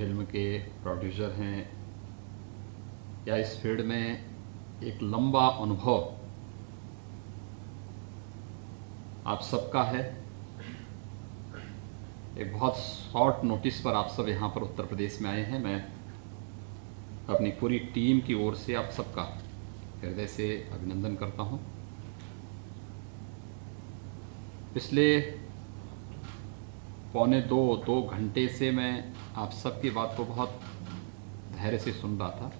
Film के producer हैं या इस फील्ड में एक लंबा अनुभव आप सबका है। एक बहुत शॉर्ट नोटिस पर आप सब यहाँ पर उत्तर प्रदेश में आए हैं। मैं अपनी पूरी टीम की ओर से आप सबका हृदय से अभिनंदन करता हूँ। पिछले पौने दो घंटे से मैं आप सबकी बात को बहुत धैर्य से सुन रहा था।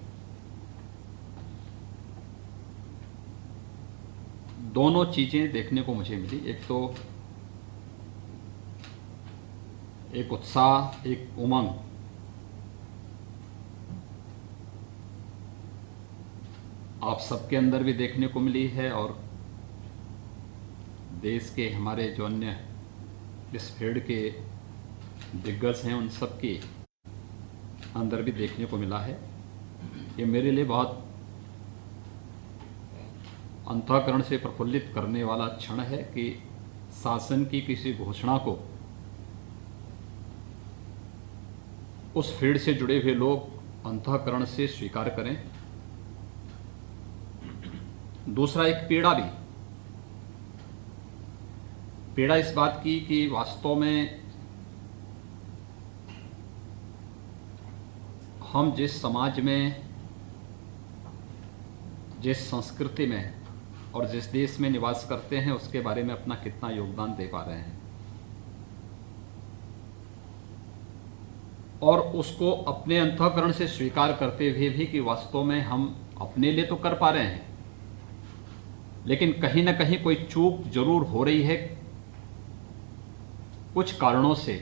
दोनों चीज़ें देखने को मुझे मिली। एक तो एक उत्साह, एक उमंग, आप सबके अंदर भी देखने को मिली है और देश के हमारे जो अन्य इस फील्ड के दिग्गज हैं उन सब के अंदर भी देखने को मिला है। ये मेरे लिए बहुत अंतःकरण से प्रफुल्लित करने वाला क्षण है कि शासन की किसी घोषणा को उस फील्ड से जुड़े हुए लोग अंतःकरण से स्वीकार करें। दूसरा, एक पीड़ा इस बात की कि वास्तव में हम जिस समाज में, जिस संस्कृति में और जिस देश में निवास करते हैं उसके बारे में अपना कितना योगदान दे पा रहे हैं और उसको अपने अंतःकरण से स्वीकार करते हुए भी कि वास्तव में हम अपने लिए तो कर पा रहे हैं लेकिन कहीं ना कहीं कोई चूक जरूर हो रही है कुछ कारणों से,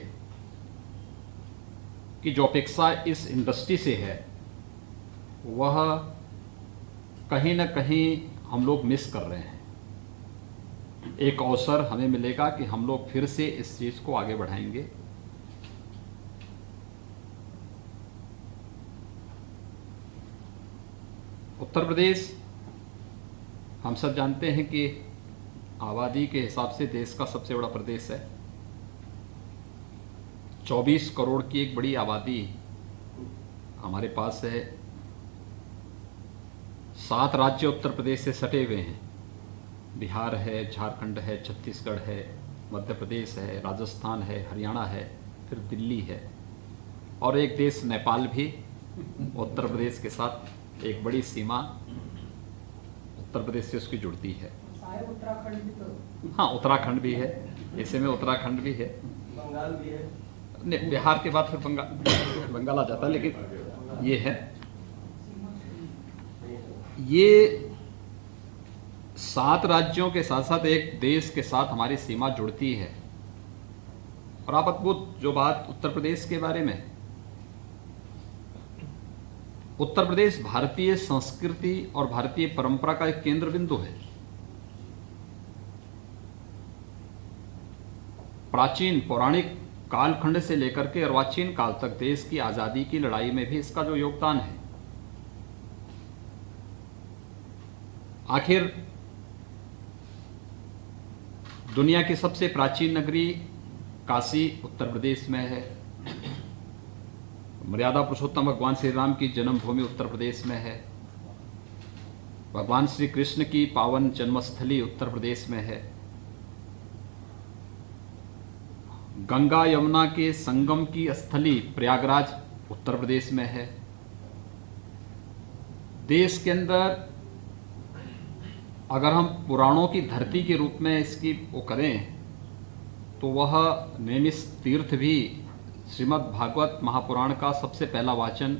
कि जो अपेक्षा इस इंडस्ट्री से है वह कहीं ना कहीं हम लोग मिस कर रहे हैं। एक अवसर हमें मिलेगा कि हम लोग फिर से इस चीज को आगे बढ़ाएंगे। उत्तर प्रदेश, हम सब जानते हैं कि आबादी के हिसाब से देश का सबसे बड़ा प्रदेश है। 24 करोड़ की एक बड़ी आबादी हमारे पास है। 7 राज्य उत्तर प्रदेश से सटे हुए हैं। बिहार है, झारखंड है, छत्तीसगढ़ है, मध्य प्रदेश है, राजस्थान है, हरियाणा है, फिर दिल्ली है और एक देश नेपाल भी उत्तर प्रदेश के साथ एक बड़ी सीमा उत्तर प्रदेश से उसकी जुड़ती है। उत्तराखंड भी तो, हाँ, उत्तराखंड भी है, ऐसे में उत्तराखंड भी है, बंगाल भी है। नहीं, बिहार के बाद फिर बंगाल आ जाता है, लेकिन ये है, ये 7 राज्यों के साथ साथ एक देश के साथ हमारी सीमा जुड़ती है। और आप अद्भुत जो बात उत्तर प्रदेश के बारे में, उत्तर प्रदेश भारतीय संस्कृति और भारतीय परंपरा का एक केंद्र बिंदु है। प्राचीन पौराणिक कालखंड से लेकर के अर्वाचीन काल तक देश की आजादी की लड़ाई में भी इसका जो योगदान है, आखिर दुनिया की सबसे प्राचीन नगरी काशी उत्तर प्रदेश में है। मर्यादा पुरुषोत्तम भगवान श्री राम की जन्मभूमि उत्तर प्रदेश में है। भगवान श्री कृष्ण की पावन जन्मस्थली उत्तर प्रदेश में है। गंगा यमुना के संगम की स्थली प्रयागराज उत्तर प्रदेश में है। देश के अंदर अगर हम पुराणों की धरती के रूप में इसकी वो करें तो वह नैमिष तीर्थ भी श्रीमद् भागवत महापुराण का सबसे पहला वाचन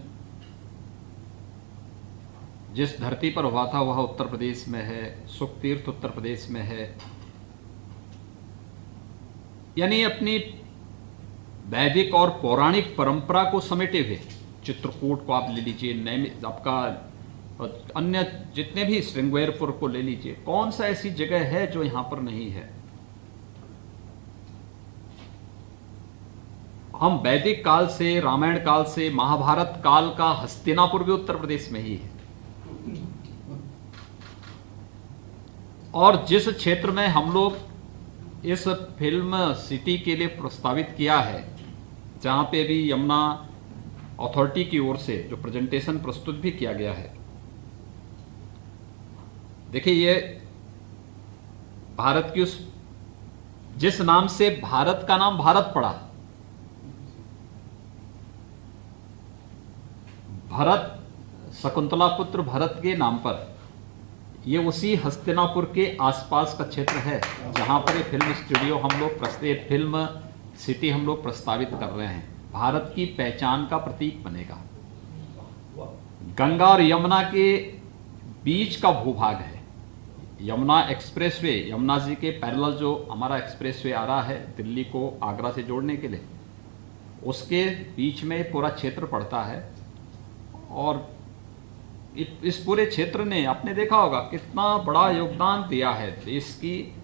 जिस धरती पर हुआ था वह उत्तर प्रदेश में है। सुख तीर्थ उत्तर प्रदेश में है। यानी अपनी वैदिक और पौराणिक परंपरा को समेटे हुए चित्रकूट को आप ले लीजिए, आपका अन्य जितने भी श्रृंगेरपुर को ले लीजिए, कौन सा ऐसी जगह है जो यहां पर नहीं है। हम वैदिक काल से, रामायण काल से, महाभारत काल का हस्तिनापुर भी उत्तर प्रदेश में ही है। और जिस क्षेत्र में हम लोग इस फिल्म सिटी के लिए प्रस्तावित किया है, जहां पे भी यमुना अथॉरिटी की ओर से जो प्रेजेंटेशन प्रस्तुत भी किया गया है, देखिए ये भारत की उस जिस नाम से भारत का नाम भारत पड़ा, भरत, शकुंतला पुत्र भरत के नाम पर, ये उसी हस्तिनापुर के आसपास का क्षेत्र है जहां पर ये फिल्म स्टूडियो हम लोग फिल्म सिटी हम लोग प्रस्तावित कर रहे हैं। भारत की पहचान का प्रतीक बनेगा। गंगा और यमुना के बीच का भूभाग है। यमुना एक्सप्रेसवे, यमुना जी के पैरेलल जो हमारा एक्सप्रेसवे आ रहा है दिल्ली को आगरा से जोड़ने के लिए, उसके बीच में पूरा क्षेत्र पड़ता है। और इस पूरे क्षेत्र ने आपने देखा होगा कितना बड़ा योगदान दिया है देश की,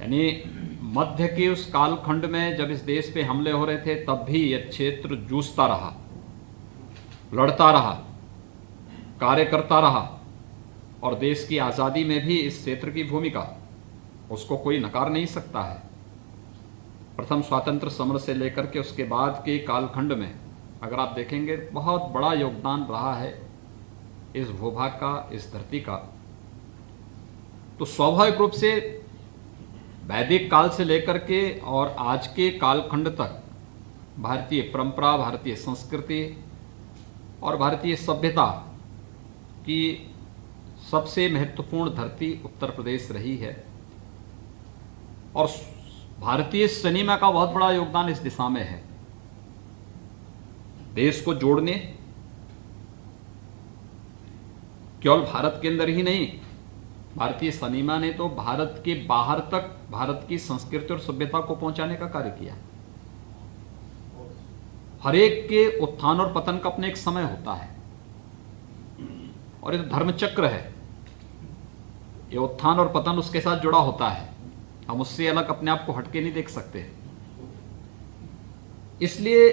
यानी मध्य के उस कालखंड में जब इस देश पे हमले हो रहे थे तब भी यह क्षेत्र जूझता रहा, लड़ता रहा, कार्य करता रहा, और देश की आज़ादी में भी इस क्षेत्र की भूमिका उसको कोई नकार नहीं सकता है। प्रथम स्वातंत्र समर से लेकर के उसके बाद के कालखंड में अगर आप देखेंगे बहुत बड़ा योगदान रहा है इस भूभाग का, इस धरती का। तो स्वाभाविक रूप से वैदिक काल से लेकर के और आज के कालखंड तक भारतीय परंपरा, भारतीय संस्कृति और भारतीय सभ्यता की सबसे महत्वपूर्ण धरती उत्तर प्रदेश रही है। और भारतीय सिनेमा का बहुत बड़ा योगदान इस दिशा में है, देश को जोड़ने, केवल भारत के अंदर ही नहीं, भारतीय सिनेमा ने तो भारत के बाहर तक भारत की संस्कृति और सभ्यता को पहुंचाने का कार्य किया। हर एक के उत्थान और पतन का अपने एक समय होता है, और ये धर्म चक्र है, ये उत्थान और पतन उसके साथ जुड़ा होता है। हम उससे अलग अपने आप को हटके नहीं देख सकते। इसलिए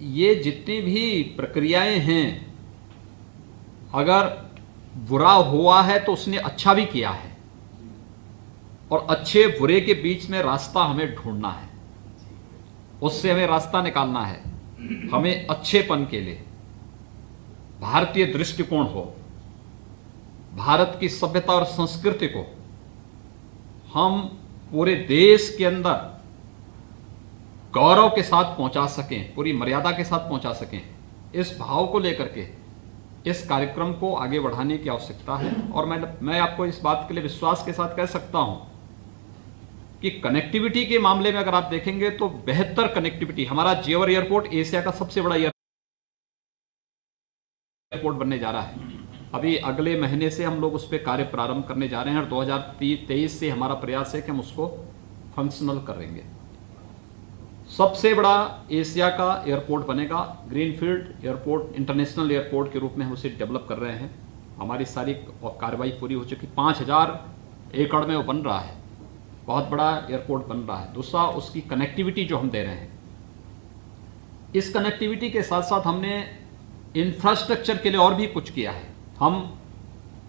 ये जितनी भी प्रक्रियाएं हैं, अगर बुरा हुआ है तो उसने अच्छा भी किया है, और अच्छे बुरे के बीच में रास्ता हमें ढूंढना है, उससे हमें रास्ता निकालना है। हमें अच्छेपन के लिए भारतीय दृष्टिकोण हो, भारत की सभ्यता और संस्कृति को हम पूरे देश के अंदर गौरव के साथ पहुंचा सकें, पूरी मर्यादा के साथ पहुंचा सकें, इस भाव को लेकर के इस कार्यक्रम को आगे बढ़ाने की आवश्यकता है। और मैं आपको इस बात के लिए विश्वास के साथ कह सकता हूं कि कनेक्टिविटी के मामले में अगर आप देखेंगे तो बेहतर कनेक्टिविटी, हमारा जेवर एयरपोर्ट एशिया का सबसे बड़ा एयरपोर्ट बनने जा रहा है। अभी अगले महीने से हम लोग उस पर कार्य प्रारंभ करने जा रहे हैं, और 2023 से हमारा प्रयास है कि हम उसको फंक्शनल करेंगे। सबसे बड़ा एशिया का एयरपोर्ट बनेगा, ग्रीनफील्ड एयरपोर्ट, इंटरनेशनल एयरपोर्ट के रूप में हम उसे डेवलप कर रहे हैं। हमारी सारी कार्रवाई पूरी हो चुकी, 5000 एकड़ में वो बन रहा है, बहुत बड़ा एयरपोर्ट बन रहा है। दूसरा, उसकी कनेक्टिविटी जो हम दे रहे हैं, इस कनेक्टिविटी के साथ साथ हमने इंफ्रास्ट्रक्चर के लिए और भी कुछ किया है। हम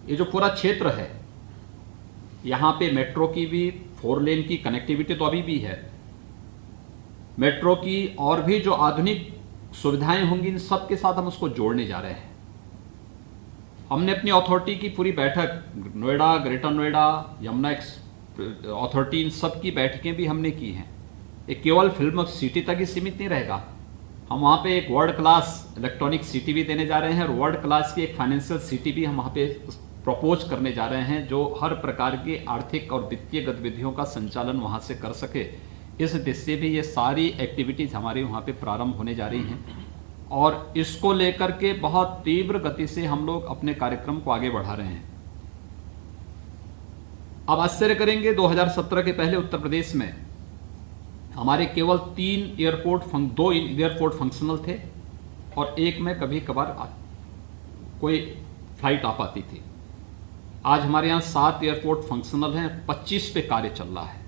ये जो पूरा क्षेत्र है, यहाँ पे मेट्रो की भी 4 लेन की कनेक्टिविटी तो अभी भी है, मेट्रो की और भी जो आधुनिक सुविधाएं होंगी इन सब के साथ हम उसको जोड़ने जा रहे हैं। हमने अपनी अथॉरिटी की पूरी बैठक, नोएडा, ग्रेटर नोएडा, यमुना अथॉरिटी, इन सब की बैठकें भी हमने की हैं। ये केवल फिल्म सिटी तक ही सीमित नहीं रहेगा, हम वहाँ पे एक वर्ल्ड क्लास इलेक्ट्रॉनिक सिटी भी देने जा रहे हैं, और वर्ल्ड क्लास की एक फाइनेंशियल सिटी भी हम वहाँ पे प्रपोज करने जा रहे हैं, जो हर प्रकार की आर्थिक और वित्तीय गतिविधियों का संचालन वहाँ से कर सके। इस दिशा से भी ये सारी एक्टिविटीज हमारी वहाँ पे प्रारंभ होने जा रही हैं, और इसको लेकर के बहुत तीव्र गति से हम लोग अपने कार्यक्रम को आगे बढ़ा रहे हैं। अब आश्चर्य करेंगे, 2017 के पहले उत्तर प्रदेश में हमारे केवल 2 एयरपोर्ट फंक्शनल थे, और एक में कभी कभार कोई फ्लाइट आ पाती थी। आज हमारे यहाँ 7 एयरपोर्ट फंक्शनल हैं, 25 पे कार्य चल रहा है।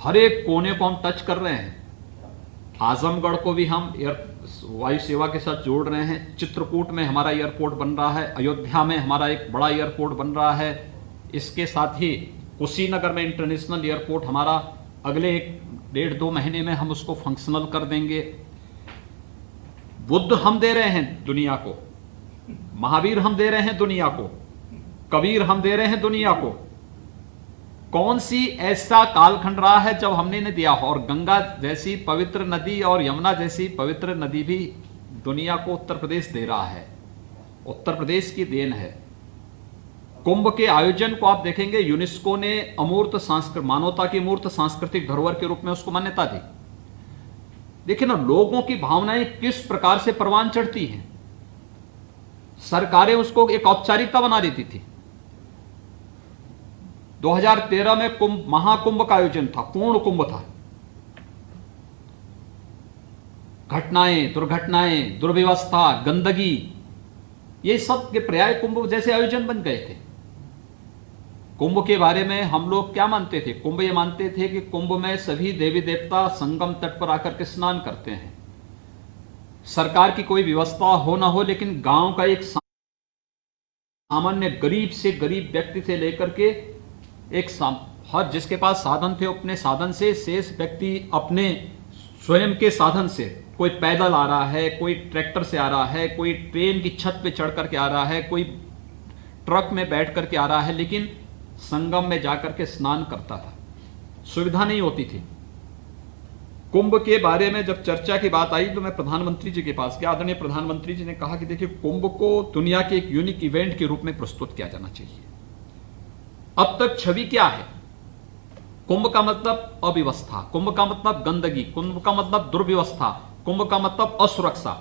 हर एक कोने को हम टच कर रहे हैं। आजमगढ़ को भी हम वायु सेवा के साथ जोड़ रहे हैं। चित्रकूट में हमारा एयरपोर्ट बन रहा है, अयोध्या में हमारा एक बड़ा एयरपोर्ट बन रहा है। इसके साथ ही कुशीनगर में इंटरनेशनल एयरपोर्ट हमारा अगले 1-1.5-2 महीने में हम उसको फंक्शनल कर देंगे। बुद्ध हम दे रहे हैं दुनिया को, महावीर हम दे रहे हैं दुनिया को, कबीर हम दे रहे हैं दुनिया को। कौन सी ऐसा कालखंड रहा है जब हमने नहीं दिया हो? और गंगा जैसी पवित्र नदी और यमुना जैसी पवित्र नदी भी दुनिया को उत्तर प्रदेश दे रहा है, उत्तर प्रदेश की देन है। कुंभ के आयोजन को आप देखेंगे, यूनेस्को ने अमूर्त मानवता की मूर्त सांस्कृतिक धरोहर के रूप में उसको मान्यता दी। देखिए ना, लोगों की भावनाएं किस प्रकार से परवान चढ़ती हैं। सरकारें उसको एक औपचारिकता बना देती थी। 2013 में कुंभ, महाकुंभ का आयोजन था, पूर्ण कुंभ था। घटनाएं, दुर्घटनाएं, दुर्व्यवस्था, गंदगी, ये सब के पर्याय कुंभ जैसे आयोजन बन गए थे। कुंभ के बारे में हम लोग क्या मानते थे? कुंभ ये मानते थे कि कुंभ में सभी देवी देवता संगम तट पर आकर के स्नान करते हैं। सरकार की कोई व्यवस्था हो ना हो, लेकिन गांव का एक सामान्य गरीब से गरीब व्यक्ति से लेकर के एक हर जिसके पास साधन थे, अपने साधन से, शेष व्यक्ति अपने स्वयं के साधन से, कोई पैदल आ रहा है, कोई ट्रैक्टर से आ रहा है, कोई ट्रेन की छत पे चढ़ करके आ रहा है, कोई ट्रक में बैठ करके आ रहा है, लेकिन संगम में जाकर के स्नान करता था। सुविधा नहीं होती थी। कुंभ के बारे में जब चर्चा की बात आई तो मैं प्रधानमंत्री जी के पास गया। आदरणीय प्रधानमंत्री जी ने कहा कि देखिए, कुंभ को दुनिया के एक यूनिक इवेंट के रूप में प्रस्तुत किया जाना चाहिए। अब तक छवि क्या है? कुंभ का मतलब अव्यवस्था, कुंभ का मतलब गंदगी, कुंभ का मतलब दुर्व्यवस्था, कुंभ का मतलब असुरक्षा।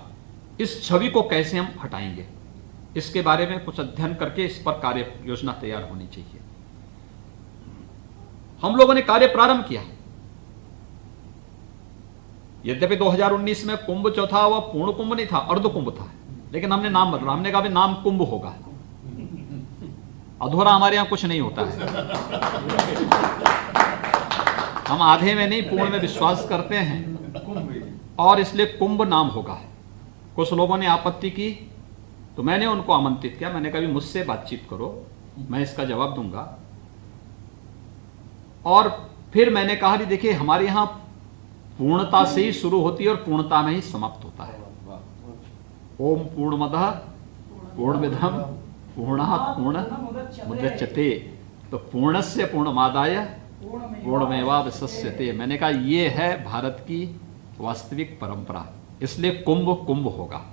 इस छवि को कैसे हम हटाएंगे, इसके बारे में कुछ अध्ययन करके इस पर कार्य योजना तैयार होनी चाहिए। हम लोगों ने कार्य प्रारंभ किया। यद्यपि 2019 में कुंभ जो था वह पूर्ण कुंभ नहीं था, अर्ध कुंभ था, लेकिन हमने नाम बदला। हमने कहा नाम कुंभ होगा। अधूरा हमारे यहां कुछ नहीं होता है। हम आधे में नहीं, पूर्ण में विश्वास करते हैं, और इसलिए कुंभ नाम होगा। कुछ लोगों ने आपत्ति की तो मैंने उनको आमंत्रित किया। मैंने कहा मुझसे बातचीत करो, मैं इसका जवाब दूंगा। और फिर मैंने कहा कि देखिए, हमारे यहां पूर्णता से ही शुरू होती है और पूर्णता में ही समाप्त होता है। ओम पूर्णमदः पूर्णमिदं पूर्णात् पूर्णमुदच्यते, तो पूर्णस्य पूर्णमादाय पूर्णमेवावशिष्यते। मैंने कहा ये है भारत की वास्तविक परंपरा, इसलिए कुंभ कुंभ होगा।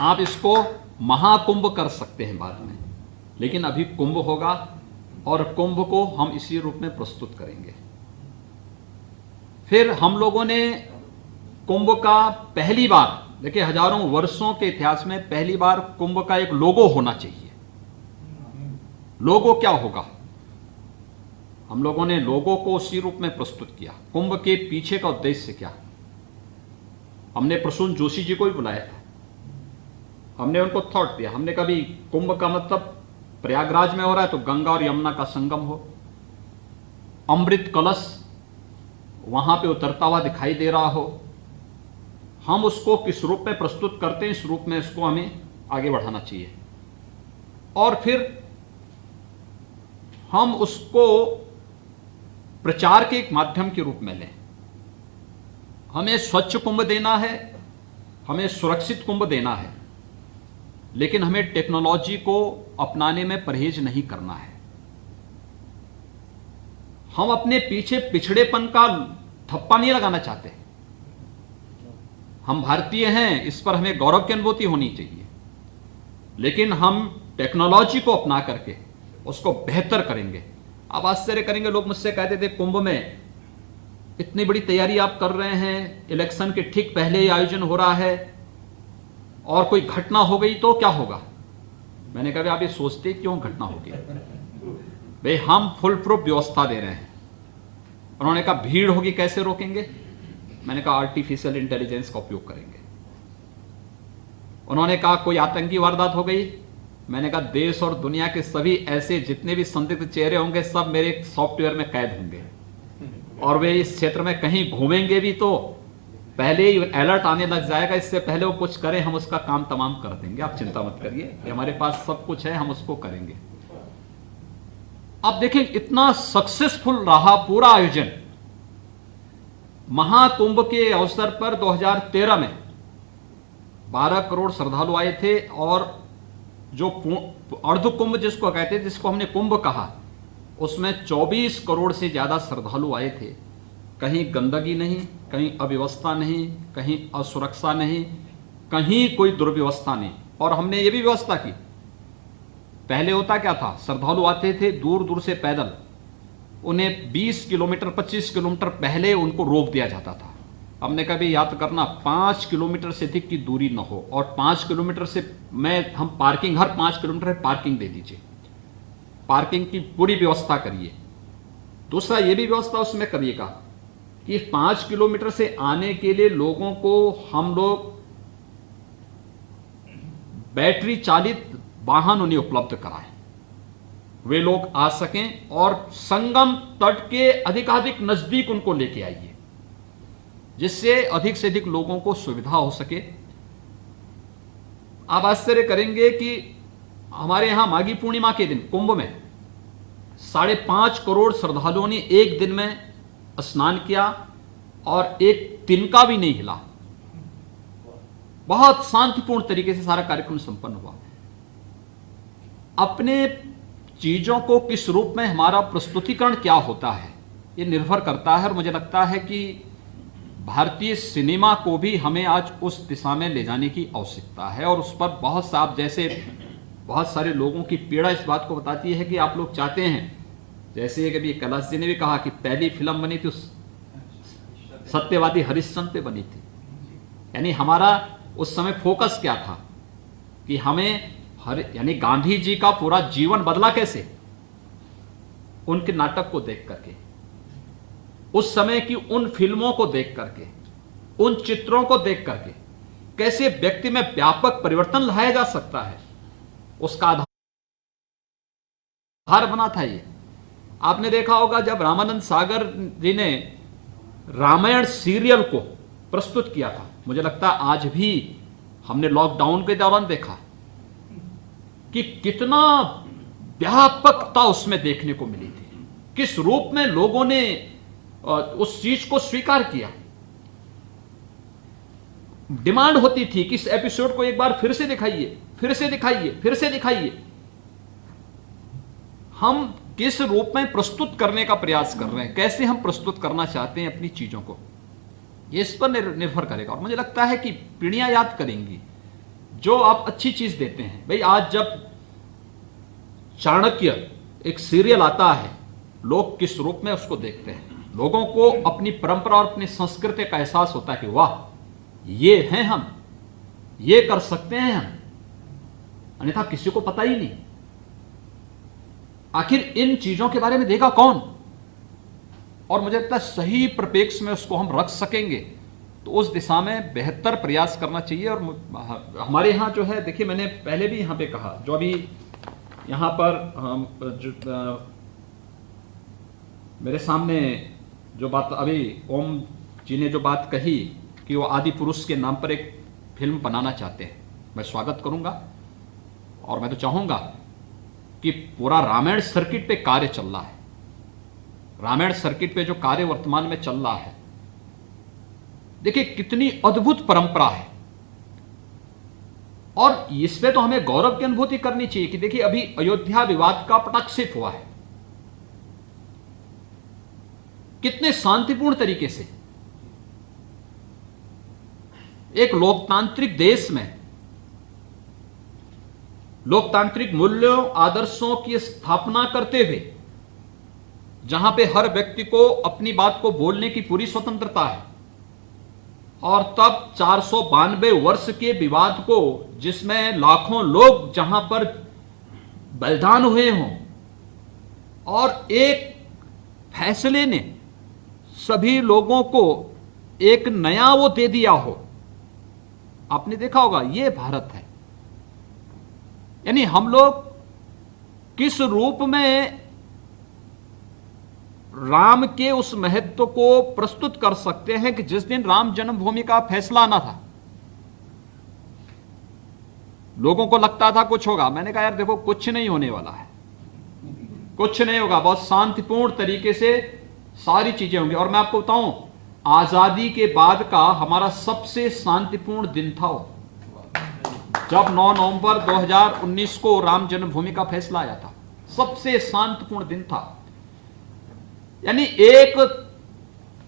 आप इसको महाकुंभ कर सकते हैं बाद में, लेकिन अभी कुंभ होगा, और कुंभ को हम इसी रूप में प्रस्तुत करेंगे। फिर हम लोगों ने कुंभ का पहली बार, देखिए हजारों वर्षों के इतिहास में पहली बार कुंभ का एक लोगो होना चाहिए। लोगो क्या होगा? हम लोगों ने लोगो को उसी रूप में प्रस्तुत किया। कुंभ के पीछे का उद्देश्य क्या? हमने प्रसून जोशी जी को भी बुलाया था। हमने उनको थॉट दिया। हमने कभी कुंभ का मतलब प्रयागराज में हो रहा है तो गंगा और यमुना का संगम हो, अमृत कलश वहां पे उतरता हुआ दिखाई दे रहा हो। हम उसको किस रूप में प्रस्तुत करते हैं, इस रूप में इसको हमें आगे बढ़ाना चाहिए। और फिर हम उसको प्रचार के एक माध्यम के रूप में लें। हमें स्वच्छ कुंभ देना है, हमें सुरक्षित कुंभ देना है, लेकिन हमें टेक्नोलॉजी को अपनाने में परहेज नहीं करना है। हम अपने पीछे पिछड़ेपन का थप्पा नहीं लगाना चाहते। हम भारतीय हैं, इस पर हमें गौरव की अनुभूति होनी चाहिए, लेकिन हम टेक्नोलॉजी को अपना करके उसको बेहतर करेंगे। आप आश्चर्य करेंगे, लोग मुझसे कहते थे कुंभ में इतनी बड़ी तैयारी आप कर रहे हैं, इलेक्शन के ठीक पहले ही आयोजन हो रहा है, और कोई घटना हो गई तो क्या होगा? मैंने कहा आप ये सोचते क्यों घटना होगी? भाई हम फुल प्रूफ व्यवस्था दे रहे हैं। उन्होंने कहा भीड़ होगी कैसे रोकेंगे? मैंने कहा आर्टिफिशियल इंटेलिजेंस का उपयोग करेंगे। उन्होंने कहा कोई आतंकी वारदात हो गई? मैंने कहा देश और दुनिया के सभी ऐसे जितने भी संदिग्ध चेहरे होंगे सब मेरे सॉफ्टवेयर में कैद होंगे, और वे इस क्षेत्र में कहीं घूमेंगे भी तो पहले ही अलर्ट आने लग जाएगा। इससे पहले वो कुछ करें, हम उसका काम तमाम कर देंगे, आप चिंता मत करिए, हमारे पास सब कुछ है, हम उसको करेंगे। अब देखिए इतना सक्सेसफुल रहा पूरा आयोजन। महाकुंभ के अवसर पर 2013 में 12 करोड़ श्रद्धालु आए थे, और जो अर्ध कुंभ जिसको कहते हैं, जिसको हमने कुंभ कहा, उसमें 24 करोड़ से ज्यादा श्रद्धालु आए थे। कहीं गंदगी नहीं, कहीं अव्यवस्था नहीं, कहीं असुरक्षा नहीं, कहीं कोई दुर्व्यवस्था नहीं। और हमने ये भी व्यवस्था की, पहले होता क्या था, श्रद्धालु आते थे दूर दूर से पैदल, उन्हें 20 किलोमीटर 25 किलोमीटर पहले उनको रोक दिया जाता था। हमने कभी याद करना 5 किलोमीटर से अधिक की दूरी न हो, और 5 किलोमीटर से हम पार्किंग, हर 5 किलोमीटर पार्किंग दे दीजिए, पार्किंग की पूरी व्यवस्था करिए। दूसरा ये भी व्यवस्था उसमें करिएगा कि 5 किलोमीटर से आने के लिए लोगों को हम लोग बैटरी चालित वाहन उन्हें उपलब्ध कराएं, वे लोग आ सकें, और संगम तट के अधिकाधिक नजदीक उनको लेके आइए, जिससे अधिक से अधिक लोगों को सुविधा हो सके। आप आश्चर्य करेंगे कि हमारे यहां माघी पूर्णिमा के दिन कुंभ में 5.5 करोड़ श्रद्धालुओं ने एक दिन में स्नान किया, और एक तिनका भी नहीं हिला। बहुत शांतिपूर्ण तरीके से सारा कार्यक्रम संपन्न हुआ। अपने चीजों को किस रूप में हमारा प्रस्तुतिकरण क्या होता है, यह निर्भर करता है। और मुझे लगता है कि भारतीय सिनेमा को भी हमें आज उस दिशा में ले जाने की आवश्यकता है। और उस पर बहुत साफ, जैसे बहुत सारे लोगों की पीड़ा इस बात को बताती है कि आप लोग चाहते हैं, जैसे कभी कैलाश जी ने भी कहा कि पहली फिल्म बनी थी उस सत्यवादी हरिश्चंद्र पे बनी थी। यानी हमारा उस समय फोकस क्या था कि हमें यानी गांधी जी का पूरा जीवन बदला कैसे, उनके नाटक को देख करके, उस समय की उन फिल्मों को देख करके, उन चित्रों को देख करके कैसे व्यक्ति में व्यापक परिवर्तन लाया जा सकता है, उसका आधार बना था ये। आपने देखा होगा जब रामानंद सागर जी ने रामायण सीरियल को प्रस्तुत किया था, मुझे लगता है आज भी हमने लॉकडाउन के दौरान देखा कि कितना व्यापकता उसमें देखने को मिली थी, किस रूप में लोगों ने उस चीज को स्वीकार किया। डिमांड होती थी कि इस एपिसोड को एक बार फिर से दिखाइए, फिर से दिखाइए, फिर से दिखाइए। हम किस रूप में प्रस्तुत करने का प्रयास कर रहे हैं, कैसे हम प्रस्तुत करना चाहते हैं अपनी चीजों को, ये इस पर निर्भर करेगा। और मुझे लगता है कि पीढ़ियां याद करेंगी जो आप अच्छी चीज देते हैं। भाई आज जब चाणक्य एक सीरियल आता है, लोग किस रूप में उसको देखते हैं, लोगों को अपनी परंपरा और अपनी संस्कृति का एहसास होता है कि वाह ये हैं हम, ये कर सकते हैं हम, अन्यथा किसी को पता ही नहीं। आखिर इन चीजों के बारे में देगा कौन? और मुझे लगता है सही परिप्रेक्ष्य में उसको हम रख सकेंगे तो उस दिशा में बेहतर प्रयास करना चाहिए। और हमारे यहाँ जो है, देखिए मैंने पहले भी यहाँ पे कहा, जो अभी यहाँ पर मेरे सामने जो बात अभी ओम जी ने जो बात कही कि वो आदि पुरुष के नाम पर एक फिल्म बनाना चाहते हैं, मैं स्वागत करूंगा। और मैं तो चाहूंगा कि पूरा रामायण सर्किट पे कार्य चल रहा है, रामायण सर्किट पे जो कार्य वर्तमान में चल रहा है, देखिए कितनी अद्भुत परंपरा है। और इसमें तो हमें गौरव की अनुभूति करनी चाहिए कि देखिए अभी अयोध्या विवाद का पटाक्षेप हुआ है, कितने शांतिपूर्ण तरीके से एक लोकतांत्रिक देश में लोकतांत्रिक मूल्यों आदर्शों की स्थापना करते हुए, जहां पे हर व्यक्ति को अपनी बात को बोलने की पूरी स्वतंत्रता है, और तब 492 वर्ष के विवाद को, जिसमें लाखों लोग जहां पर बलिदान हुए हों, और एक फैसले ने सभी लोगों को एक नया वो दे दिया हो। आपने देखा होगा ये भारत है। यानी हम लोग किस रूप में राम के उस महत्व को प्रस्तुत कर सकते हैं कि जिस दिन राम जन्मभूमि का फैसला आना था, लोगों को लगता था कुछ होगा। मैंने कहा यार देखो कुछ नहीं होने वाला है, कुछ नहीं होगा, बहुत शांतिपूर्ण तरीके से सारी चीजें होंगी। और मैं आपको बताऊं, आजादी के बाद का हमारा सबसे शांतिपूर्ण दिन था वो। जब 9 नवंबर 2019 को राम जन्मभूमि का फैसला आया था, सबसे शांतिपूर्ण दिन था। यानी एक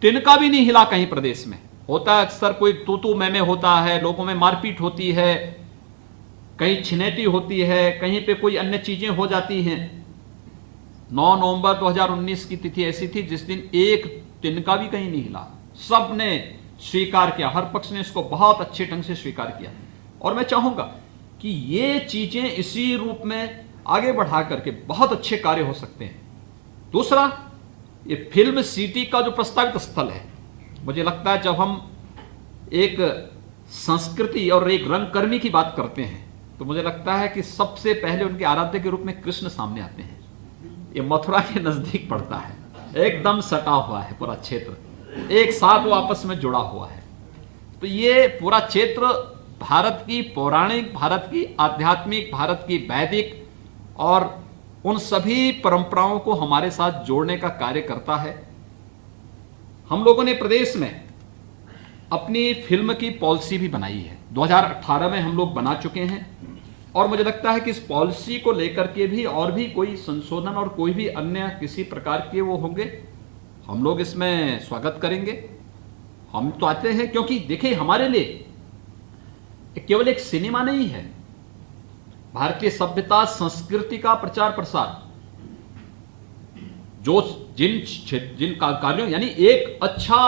तिनका भी नहीं हिला कहीं प्रदेश में। होता है अक्सर कोई तू मैं होता है, लोगों में मारपीट होती है, कहीं छिनेटी होती है, कहीं पे कोई अन्य चीजें हो जाती हैं। 9 नवंबर 2019 की तिथि ऐसी थी जिस दिन एक तिनका भी कहीं नहीं हिला। सब ने स्वीकार किया, हर पक्ष ने इसको बहुत अच्छे ढंग से स्वीकार किया। और मैं चाहूंगा कि ये चीजें इसी रूप में आगे बढ़ा करके बहुत अच्छे कार्य हो सकते हैं। दूसरा, ये फिल्म सिटी का जो प्रस्तावित स्थल है, मुझे लगता है जब हम एक संस्कृति और एक रंगकर्मी की बात करते हैं तो मुझे लगता है कि सबसे पहले उनके आराध्य के रूप में कृष्ण सामने आते हैं। ये मथुरा के नजदीक पड़ता है, एकदम सटा हुआ है पूरा क्षेत्र, एक साथ वो आपस में जुड़ा हुआ है। तो ये पूरा क्षेत्र भारत की पौराणिक, भारत की आध्यात्मिक, भारत की वैदिक और उन सभी परंपराओं को हमारे साथ जोड़ने का कार्य करता है। हम लोगों ने प्रदेश में अपनी फिल्म की पॉलिसी भी बनाई है, 2018 में हम लोग बना चुके हैं। और मुझे लगता है कि इस पॉलिसी को लेकर के भी और भी कोई संशोधन और कोई भी अन्य किसी प्रकार के वो होंगे, हम लोग इसमें स्वागत करेंगे। हम तो आते हैं क्योंकि देखिए, हमारे लिए केवल एक सिनेमा नहीं है, भारतीय सभ्यता संस्कृति का प्रचार प्रसार, जो जिन कार्यों, यानी एक अच्छा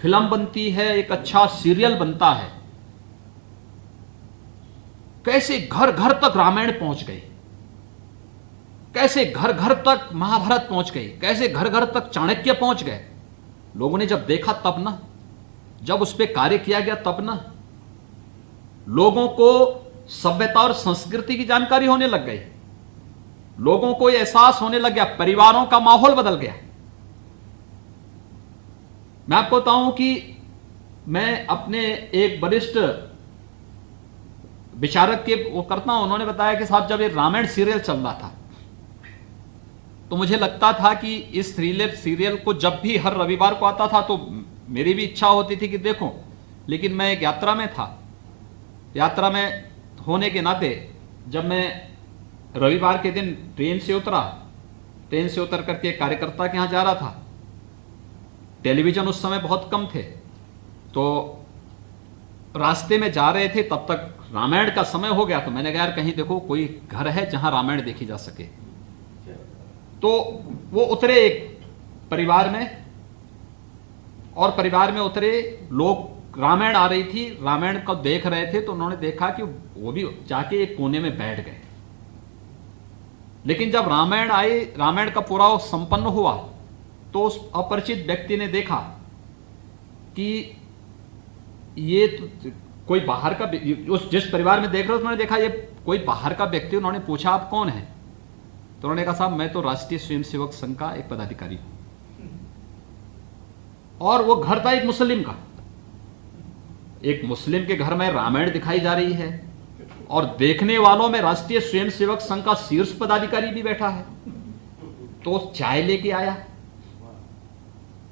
फिल्म बनती है, एक अच्छा सीरियल बनता है, कैसे घर घर तक रामायण पहुंच गई, कैसे घर घर तक महाभारत पहुंच गई, कैसे घर घर तक चाणक्य पहुंच गए। लोगों ने जब देखा तब ना, जब उस पर कार्य किया गया तब ना, लोगों को सभ्यता और संस्कृति की जानकारी होने लग गई, लोगों को यह एहसास होने लग गया, परिवारों का माहौल बदल गया। मैं आपको बताऊं कि मैं अपने एक वरिष्ठ विचारक के वो करता हूं, उन्होंने बताया कि साहब जब ये रामायण सीरियल चल रहा था तो मुझे लगता था कि इस थ्रिलर सीरियल को जब भी हर रविवार को आता था तो मेरी भी इच्छा होती थी कि देखूं, लेकिन मैं एक यात्रा में था। यात्रा में होने के नाते जब मैं रविवार के दिन ट्रेन से उतर करके कार्यकर्ता के यहां जा रहा था, टेलीविजन उस समय बहुत कम थे, तो रास्ते में जा रहे थे, तब तक रामायण का समय हो गया। तो मैंने कहा यार कहीं देखो कोई घर है जहां रामायण देखी जा सके। तो वो उतरे एक परिवार में, और परिवार में उतरे लोग, रामायण आ रही थी, रामायण को देख रहे थे, तो उन्होंने देखा कि वो भी जाके एक कोने में बैठ गए। लेकिन जब रामायण आई, रामायण का पूरा संपन्न हुआ, तो उस अपरिचित व्यक्ति ने देखा कि ये तो कोई बाहर का, उस जिस परिवार में देख रहे हो उन्होंने देखा ये कोई बाहर का व्यक्ति। उन्होंने पूछा आप कौन है? तो उन्होंने कहा साहब मैं तो राष्ट्रीय स्वयंसेवक संघ का एक पदाधिकारी हूं। और वो घर था एक मुस्लिम का, एक मुस्लिम के घर में रामायण दिखाई जा रही है और देखने वालों में राष्ट्रीय स्वयंसेवक संघ का शीर्ष पदाधिकारी भी बैठा है। तो चाय लेके आया,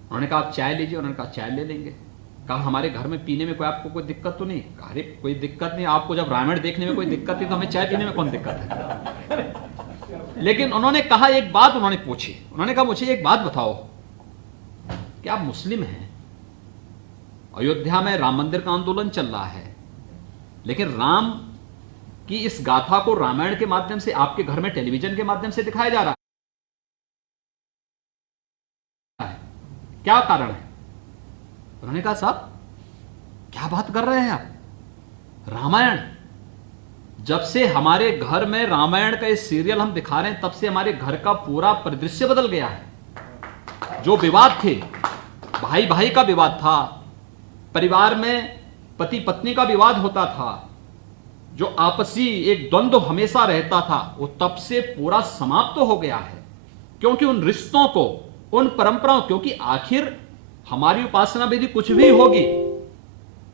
उन्होंने कहा आप चाय लीजिए। उन्होंने कहा चाय ले लेंगे। कहा हमारे घर में पीने में कोई आपको कोई दिक्कत तो नहीं? अरे कोई दिक्कत नहीं, आपको जब रामायण देखने में कोई दिक्कत नहीं तो हमें चाय पीने में कौन दिक्कत है? लेकिन उन्होंने कहा, एक बात उन्होंने पूछी, उन्होंने कहा मुझे एक बात बताओ, क्या आप मुस्लिम हैं? अयोध्या में राम मंदिर का आंदोलन चल रहा है, लेकिन राम की इस गाथा को रामायण के माध्यम से आपके घर में टेलीविजन के माध्यम से दिखाया जा रहा है, क्या कारण है? उन्होंने कहा साहब क्या बात कर रहे हैं आप? रामायण, जब से हमारे घर में रामायण का ये सीरियल हम दिखा रहे हैं तब से हमारे घर का पूरा परिदृश्य बदल गया है। जो विवाद थे, भाई भाई का विवाद था, परिवार में पति पत्नी का विवाद होता था, जो आपसी एक द्वंद्व हमेशा रहता था, वो तब से पूरा समाप्त हो गया है। क्योंकि उन रिश्तों को, उन परंपराओं, क्योंकि आखिर हमारी उपासना विधि कुछ भी होगी,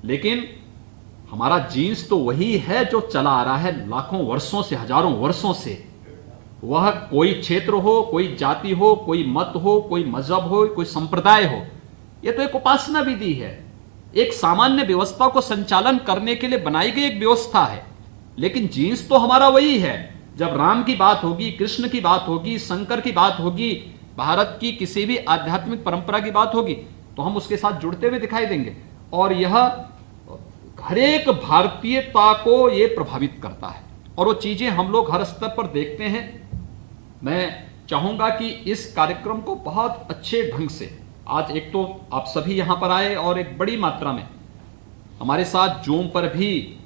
लेकिन हमारा जीन्स तो वही है जो चला आ रहा है लाखों वर्षों से, हजारों वर्षों से। वह कोई क्षेत्र हो, कोई जाति हो, कोई मत हो, कोई मजहब हो, कोई संप्रदाय हो, यह तो एक उपासना विधि है, एक सामान्य व्यवस्था को संचालन करने के लिए बनाई गई एक व्यवस्था है। लेकिन जीन्स तो हमारा वही है। जब राम की बात होगी, कृष्ण की बात होगी, शंकर की बात होगी, भारत की किसी भी आध्यात्मिक परंपरा की बात होगी, तो हम उसके साथ जुड़ते हुए दिखाई देंगे। और यह हर एक भारतीयता को यह प्रभावित करता है और वो चीजें हम लोग हर स्तर पर देखते हैं। मैं चाहूंगा कि इस कार्यक्रम को बहुत अच्छे ढंग से, आज एक तो आप सभी यहां पर आए और एक बड़ी मात्रा में हमारे साथ जूम पर भी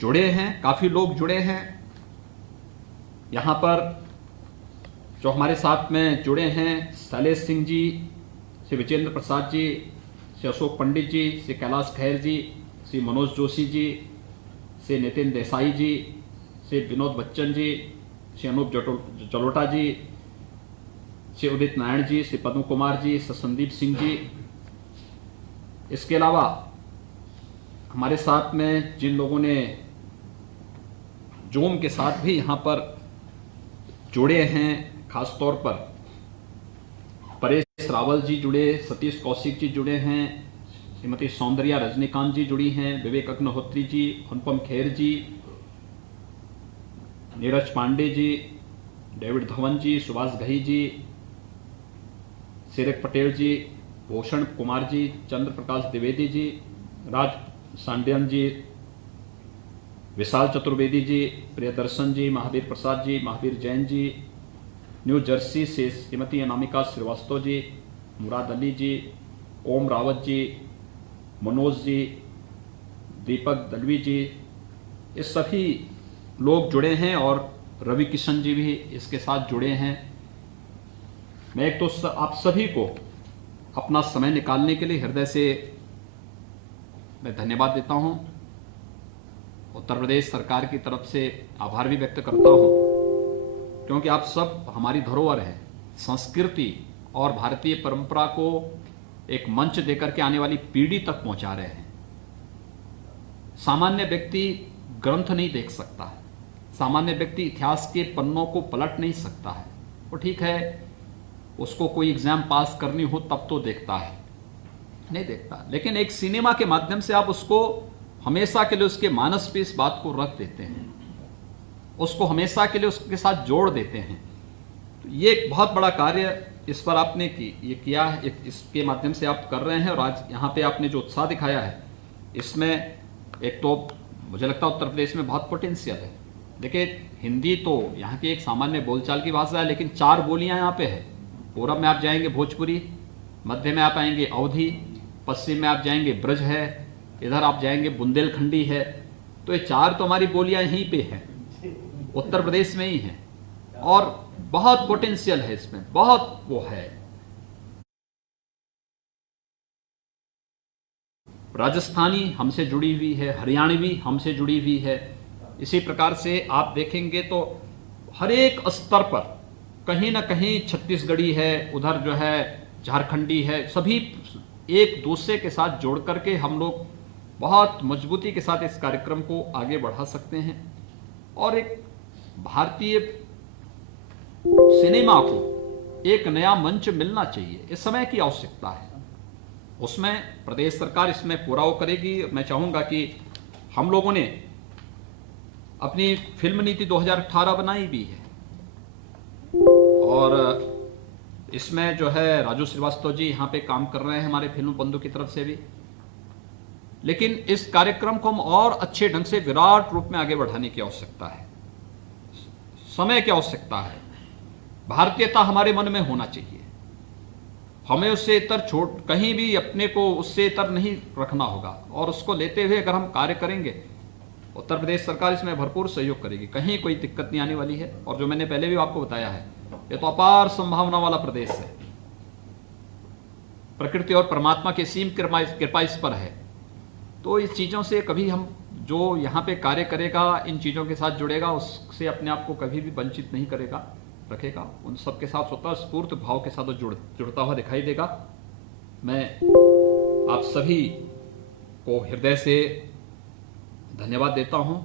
जुड़े हैं, काफी लोग जुड़े हैं। यहां पर जो हमारे साथ में जुड़े हैं, शैलेश सिंह जी, श्री विजेंद्र प्रसाद जी, श्री अशोक पंडित जी, श्री कैलाश खैर जी, श्री मनोज जोशी जी, श्री नितिन देसाई जी, श्री विनोद बच्चन जी, श्री अनूप जलोटा जी, श्री उदित नारायण जी, श्री पद्म कुमार जी, श्री संदीप सिंह जी। इसके अलावा हमारे साथ में जिन लोगों ने जूम के साथ भी यहां पर जुड़े हैं, खासतौर पर परेश रावल जी जुड़े, सतीश कौशिक जी जुड़े हैं, श्रीमती सौंदर्या रजनीकांत जी जुड़ी हैं, विवेक अग्निहोत्री जी, अनुपम खेर जी, नीरज पांडे जी, डेविड धवन जी, सुभाष घई जी, सिरक पटेल जी, भूषण कुमार जी, चंद्र प्रकाश द्विवेदी जी, राज सांडियन जी, विशाल चतुर्वेदी जी, प्रियदर्शन जी, महावीर प्रसाद जी, महावीर जैन जी, न्यू जर्सी से श्रीमती अनामिका श्रीवास्तव जी, मुराद अली जी, ओम रावत जी, मनोज जी, दीपक दलवी जी, ये सभी लोग जुड़े हैं और रवि किशन जी भी इसके साथ जुड़े हैं। मैं एक तो आप सभी को अपना समय निकालने के लिए हृदय से मैं धन्यवाद देता हूं। उत्तर प्रदेश सरकार की तरफ से आभार भी व्यक्त करता हूं, क्योंकि आप सब हमारी धरोहर है, संस्कृति और भारतीय परंपरा को एक मंच देकर के आने वाली पीढ़ी तक पहुंचा रहे हैं। सामान्य व्यक्ति ग्रंथ नहीं देख सकता है, सामान्य व्यक्ति इतिहास के पन्नों को पलट नहीं सकता है। वो ठीक है, उसको कोई एग्जाम पास करनी हो तब तो देखता है, नहीं देखता। लेकिन एक सिनेमा के माध्यम से आप उसको हमेशा के लिए उसके मानस पे इस बात को रख देते हैं, उसको हमेशा के लिए उसके साथ जोड़ देते हैं। तो ये एक बहुत बड़ा कार्य इस पर आपने ये किया है, इसके माध्यम से आप कर रहे हैं। और आज यहाँ पे आपने जो उत्साह दिखाया है, इसमें एक तो मुझे लगता है उत्तर प्रदेश में बहुत पोटेंशियल है। देखिए, हिंदी तो यहाँ की एक सामान्य बोलचाल की भाषा है, लेकिन 4 बोलियां यहाँ पे है। पूरब में आप जाएंगे भोजपुरी, मध्य में आप आएंगे अवधी, पश्चिम में आप जाएंगे ब्रज है, इधर आप जाएंगे बुंदेलखंडी है। तो ये 4 तो हमारी बोलियां यहीं पे हैं, उत्तर प्रदेश में ही हैं, और बहुत पोटेंशियल है इसमें, बहुत वो है। राजस्थानी हमसे जुड़ी हुई है, हरियाणवी हमसे जुड़ी हुई है। इसी प्रकार से आप देखेंगे तो हर एक स्तर पर कहीं ना कहीं छत्तीसगढ़ी है, उधर जो है झारखंडी है, सभी एक दूसरे के साथ जोड़ करके हम लोग बहुत मजबूती के साथ इस कार्यक्रम को आगे बढ़ा सकते हैं। और एक भारतीय सिनेमा को एक नया मंच मिलना चाहिए, इस समय की आवश्यकता है। उसमें प्रदेश सरकार इसमें पूरा वो करेगी। मैं चाहूंगा कि हम लोगों ने अपनी फिल्म नीति 2018 बनाई भी है, और इसमें जो है राजू श्रीवास्तव जी यहाँ पे काम कर रहे हैं हमारे फिल्म बंधु की तरफ से भी। लेकिन इस कार्यक्रम को हम और अच्छे ढंग से विराट रूप में आगे बढ़ाने की आवश्यकता है, समय की आवश्यकता है। भारतीयता हमारे मन में होना चाहिए, हमें उससे इतर कहीं भी अपने को उससे इतर नहीं रखना होगा। और उसको लेते हुए अगर हम कार्य करेंगे, उत्तर प्रदेश सरकार इसमें भरपूर सहयोग करेगी, कहीं कोई दिक्कत नहीं आने वाली है। और जो मैंने पहले भी आपको बताया है, ये तो अपार संभावना वाला प्रदेश है, प्रकृति और परमात्मा की सीम कृपा इस पर है। तो इस चीजों से कभी हम जो यहाँ पे कार्य करेगा, इन चीजों के साथ जुड़ेगा, उससे अपने आप को कभी भी वंचित नहीं करेगा, रखेगा, उन सब के साथ स्वतः स्फूर्त भाव के साथ जुड़ता हुआ दिखाई देगा। मैं आप सभी को हृदय से धन्यवाद देता हूं,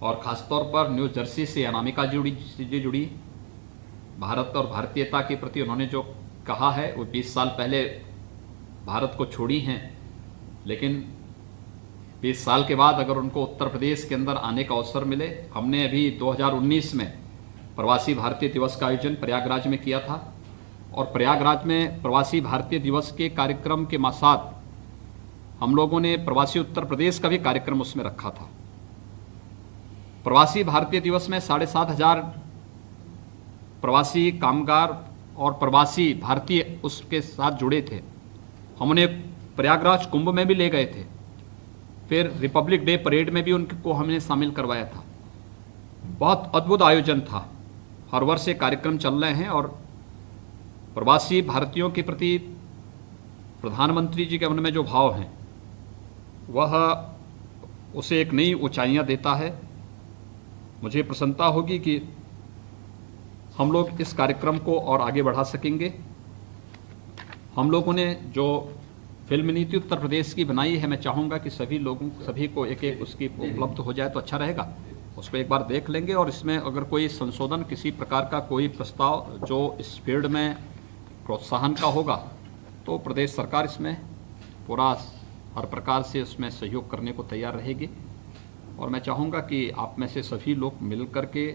और खासतौर पर न्यू जर्सी से अनामिका जी जुड़ी। भारत और भारतीयता के प्रति उन्होंने जो कहा है, वो 20 साल पहले भारत को छोड़ी हैं, लेकिन 20 साल के बाद अगर उनको उत्तर प्रदेश के अंदर आने का अवसर मिले। हमने अभी 2019 में प्रवासी भारतीय दिवस का आयोजन प्रयागराज में किया था और प्रयागराज में प्रवासी भारतीय दिवस के कार्यक्रम के साथ हम लोगों ने प्रवासी उत्तर प्रदेश का भी कार्यक्रम उसमें रखा था। प्रवासी भारतीय दिवस में 7,500 प्रवासी कामगार और प्रवासी भारतीय उसके साथ जुड़े थे। हम उन्हें प्रयागराज कुंभ में भी ले गए थे, फिर रिपब्लिक डे परेड में भी उनको हमने शामिल करवाया था। बहुत अद्भुत आयोजन था। हर वर्ष ये कार्यक्रम चल रहे हैं और प्रवासी भारतीयों के प्रति प्रधानमंत्री जी के मन में जो भाव हैं वह उसे एक नई ऊंचाइयां देता है। मुझे प्रसन्नता होगी कि हम लोग इस कार्यक्रम को और आगे बढ़ा सकेंगे। हम लोगों ने जो फिल्म नीति उत्तर प्रदेश की बनाई है, मैं चाहूँगा कि सभी को एक एक उसकी उपलब्ध हो जाए तो अच्छा रहेगा। उसको एक बार देख लेंगे और इसमें अगर कोई संशोधन, किसी प्रकार का कोई प्रस्ताव जो इस फील्ड में प्रोत्साहन का होगा तो प्रदेश सरकार इसमें पूरा हर प्रकार से उसमें सहयोग करने को तैयार रहेगी। और मैं चाहूँगा कि आप में से सभी लोग मिल कर के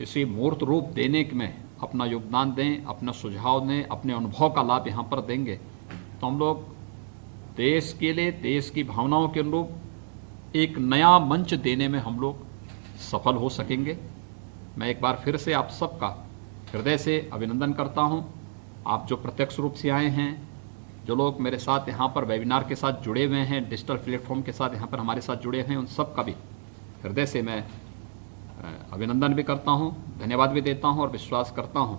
इसे मूर्त रूप देने में अपना योगदान दें, अपना सुझाव दें, अपने अनुभव का लाभ यहाँ पर देंगे तो हम लोग देश के लिए, देश की भावनाओं के अनुरूप एक नया मंच देने में हम लोग सफल हो सकेंगे। मैं एक बार फिर से आप सबका हृदय से अभिनंदन करता हूँ। आप जो प्रत्यक्ष रूप से आए हैं, जो लोग मेरे साथ यहाँ पर वेबिनार के साथ जुड़े हुए हैं, डिजिटल प्लेटफॉर्म के साथ यहाँ पर हमारे साथ जुड़े हैं, उन सब का भी हृदय से मैं अभिनंदन भी करता हूँ, धन्यवाद भी देता हूँ और विश्वास करता हूँ